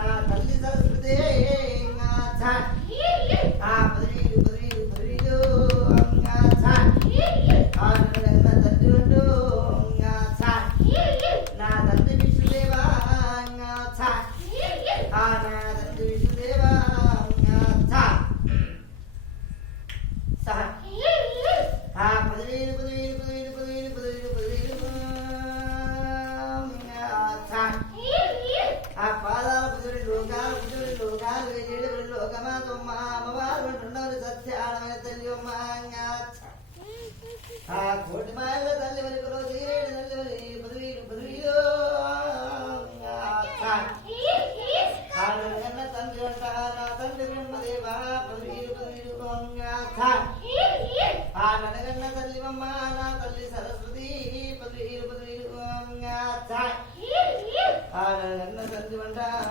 నా తల్లి చదువుతే లోకాలు ఉద్యోగులు లోకాలు వేజేడు లోకమాతమ్మ అమ్మవారు రెండవది సత్యాడమైన తల్లి అమ్మ ఆ కోటి మాయల తల్లి వరకు రోజు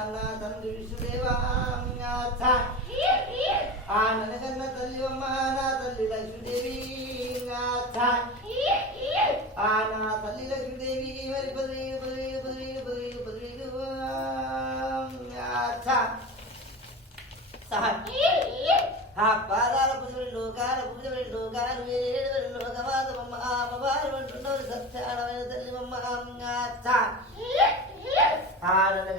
తండ్రి విష్ణుదేవా ఆ ననగన్న తల్లి అమ్మ నా తల్లి లక్ష్మీదేవి ఆ నా తల్లి లక్ష్మీదేవి మరి పదివేలు పదివేలు పదివేలు పదివేలు పదివేలు ఆ పాదాల పుజుడి లోకాల పుజుడి లోకాలు లోకవాదమ్మ అమ్మవారు అంటున్నారు సత్యాలమైన తల్లి అమ్మ ఆ ననగన్న